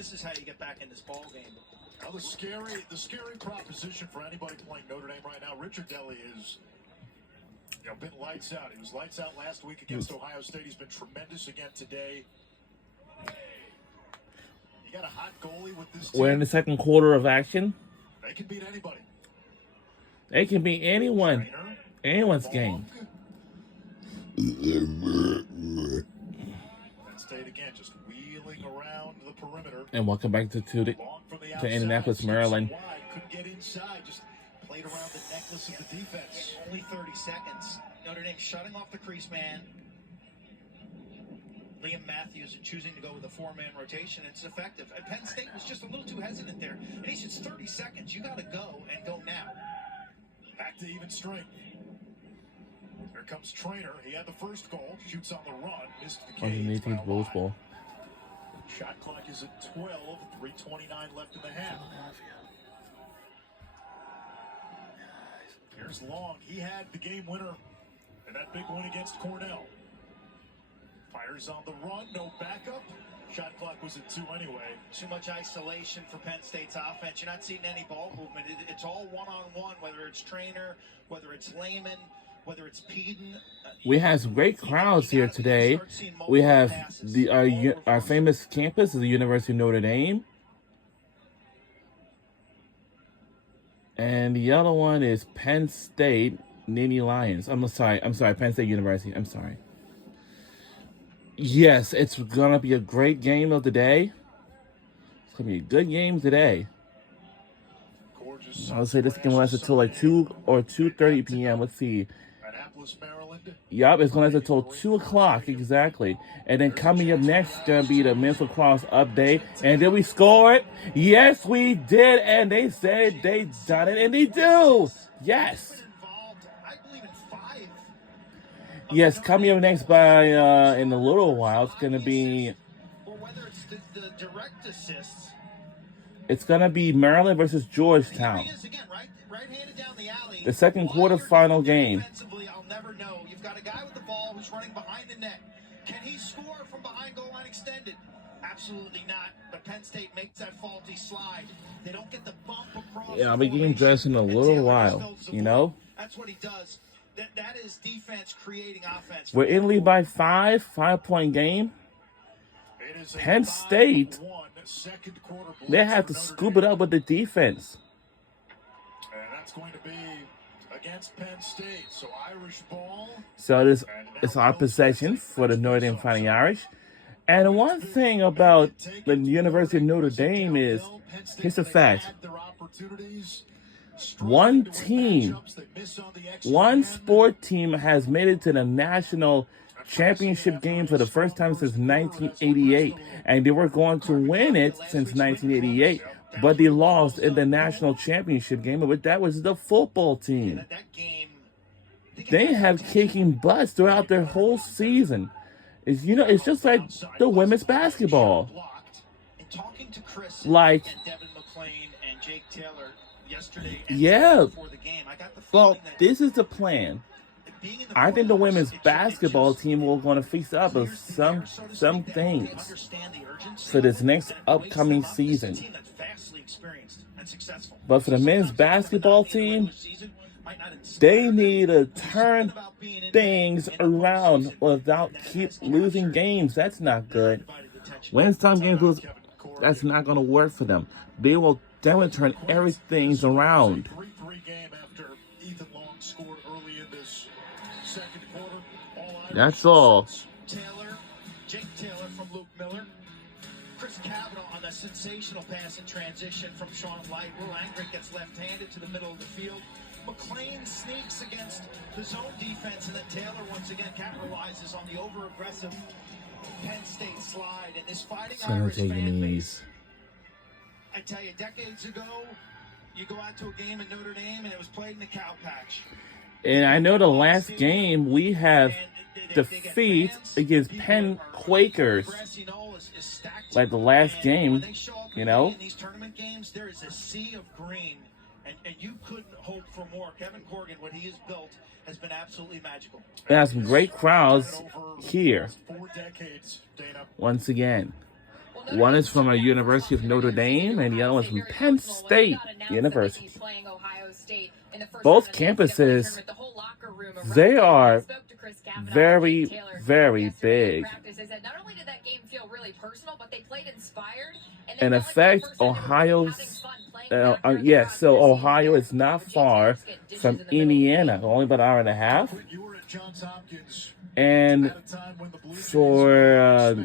This is how you get back in this ball game. Now the scary proposition for anybody playing Notre Dame right now. Richard Deli is, been lights out. He was lights out last week against Ohio State. He's been tremendous again today. You got a hot goalie with this team. We're in the second quarter of action. They can beat anybody. They can beat anyone. Anyone's game. Penn State again, just wheeling around the perimeter. And welcome back to Indianapolis, Maryland. Couldn't get inside, just played around the necklace of the defense. Only 30 seconds. Notre Dame shutting off the crease man. Liam Matthews choosing to go with a four-man rotation. It's effective. And Penn State was just a little too hesitant there. And he says 30 seconds. You got to go and go now. Back to even strength. Here comes Trainer. He had the first goal. Shoots on the run. Missed the cage. 18th Bulls Bowl. Shot clock is at 12. 3:29 left in the half. Here's Long. He had the game winner in that big win against Cornell. Fires on the run. No backup. Shot clock was at 2 anyway. Too much isolation for Penn State's offense. You're not seeing any ball movement. It's all one-on-one, whether it's Trainer, whether it's Lehman, whether it's Peden. We have some great crowds here today. We have our famous campus is the University of Notre Dame. And the other one is Penn State Nittany Lions. I'm sorry, Penn State University. I'm sorry. Yes, it's going to be a great game of the day. It's going to be a good game today. I would say this game will last until like 2 or 2:30 p.m. Let's see. Yup, it's going to last until 2 o'clock, exactly. And then coming up next is going to be the men's lacrosse update. And then we scored. Yes, we did. And they said they done it, and they do. Yes. Yes, coming up next in a little while, it's going to be... whether it's the direct assists. It's going to be Maryland versus Georgetown. Right-handed down the alley. The second quarterfinal game. I'll never know. You've got a guy with the ball who's running behind the net. Can he score from behind goal line extended? Absolutely not. But Penn State makes that faulty slide. They don't get the bump across. Yeah, I'll be getting dressed in a little while, That's what he does. That is defense creating offense. We're in lead by 5-point game. Penn State, they have to scoop it up with the defense. And that's going to be against Penn State. So Irish ball. So this is our possession for the Notre Dame Fighting Irish. And one thing about the University of Notre Dame is, here's a fact. One sport team has made it to the national championship game for the first time since 1988. And they were going to win it since 1988. But they lost in the national championship game. But that was the football team. They have kicking butts throughout their whole season. It's just like the women's basketball. Like, yeah. Well, this is the plan. I think the women's basketball team will going to fix up of some things for this next upcoming season. But for the men's basketball team, they need to turn things around without keep losing games. That's not good. When some games lose, that's not going to work for them. They will definitely turn everything around. That's all. Jake Taylor from Luke Miller. Chris Cavanaugh on the sensational pass and transition from Sean Light. Will Angrick gets left-handed to the middle of the field. McLean sneaks against the zone defense, and then Taylor once again capitalizes on the over-aggressive Penn State slide. And this Fighting Irish fan base, I tell you, decades ago, you go out to a game in Notre Dame, and it was played in the cow patch. And I know the last game we have defeat against Penn Quakers, like the last game, In these tournament games, there is a sea of green, and you couldn't hope for more. Kevin Corrigan, what he has built, has been absolutely magical. We have some great crowds here, once again. One is from a University of Notre Dame, and the other one's from Penn State University. Both campuses, they are very, very big. In effect, Ohio's, yes, so Ohio is not far from Indiana, only about an hour and a half. And for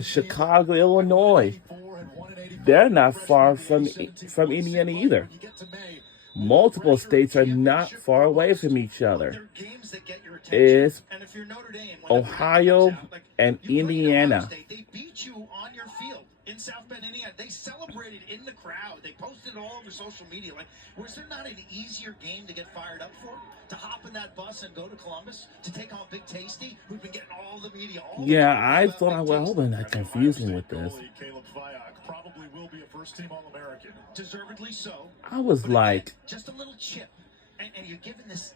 Chicago, Illinois, they're not far from Indiana either. Multiple states are not far away from each other. It's Ohio and Indiana. They beat you on your field in South Bend, Indiana. They celebrated in the crowd. They posted it all over social media. Like, was there not an easier game to get fired up for? To hop in that bus and go to Columbus to take on Big Tasty, who'd been getting all the media. I thought I was hoping that confusing with this. Caleb Viak probably will be a first-team All-American. Deservedly so. I was like, just a little chip, and you're giving this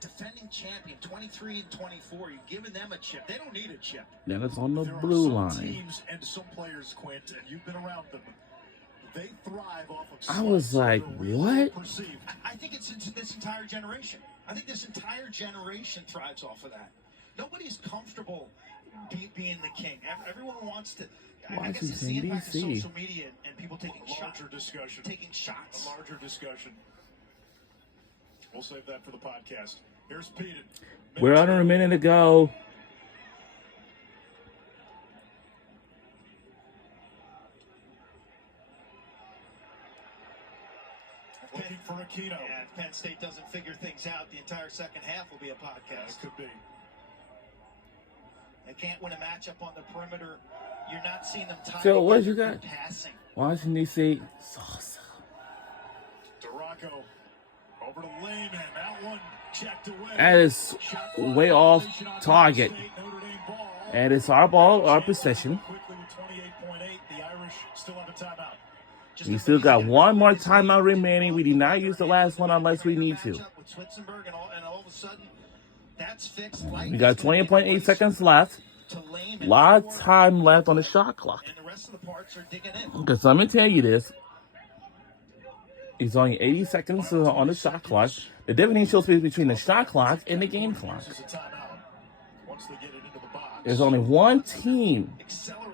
defending champion, 23 and 24. You're giving them a chip. They don't need a chip. That is on the blue line. Teams and some players, Quint, and you've been around them. They thrive off of. I was like, what? I think it's this entire generation. I think this entire generation thrives off of that. Nobody's comfortable being the king. Everyone wants to. I guess it's the impact of social media and people taking shots. Taking shots. A larger discussion. We'll save that for the podcast. Here's Pete. We're under a minute to go. Looking for Aquino. Yeah, if Penn State doesn't figure things out, the entire second half will be a podcast. It could be. They can't win a matchup on the perimeter. You're not seeing them tie. So what you got? Passing. Washington D.C. Salsa. Duraco over to Layman. That one checked away. That is way off target. And it's our ball, our possession. Quickly with 28.8, the Irish still have a timeout. We still got one more timeout remaining. We do not use the last one unless we need to. We got 20.8 seconds left. A lot of time left on the shot clock. Because let me tell you this. It's only 80 seconds on the shot clock. The difference shows between the shot clock and the game clock. There's only one team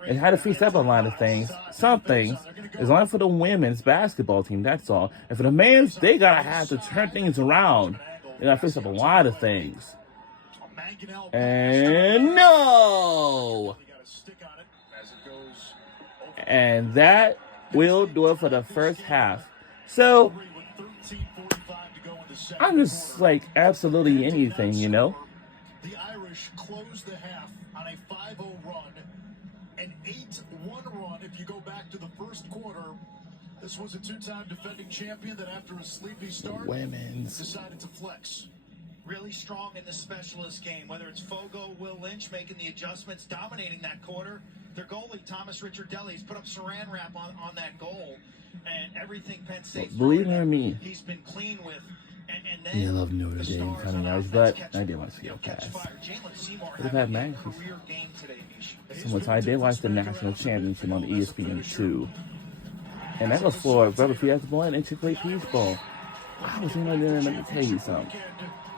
that had to fix up a lot of things. Some things. It's only for the women's basketball team, that's all. And for the men's, they gotta have to turn things around. They gotta fix up a lot of things. And no! And that will do it for the first half. So, I'm just like absolutely anything, you know? The Irish closed the half on a 5-0 run, an 8-1 run if you go back to the first quarter. This was a two-time defending champion that after a sleepy start decided to flex. Really strong in the specialist game, whether it's Fogo, Will Lynch making the adjustments, dominating that quarter. Their goalie, Thomas Ricciardelli, has put up saran wrap on that goal. And everything Penn State, believe me, he's been clean with. And then I love Notre Dame coming out, but I did want to see a pass. They've had matches. So I did watch the national championship on the ESPN2. And that was for Brother Fiesta Bowl and Interclay Peach Bowl. I was in there, let me tell you something.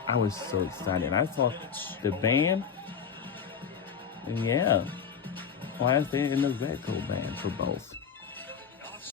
I was so excited. I saw the band, and yeah, Ohio State and the Red Coat band for both.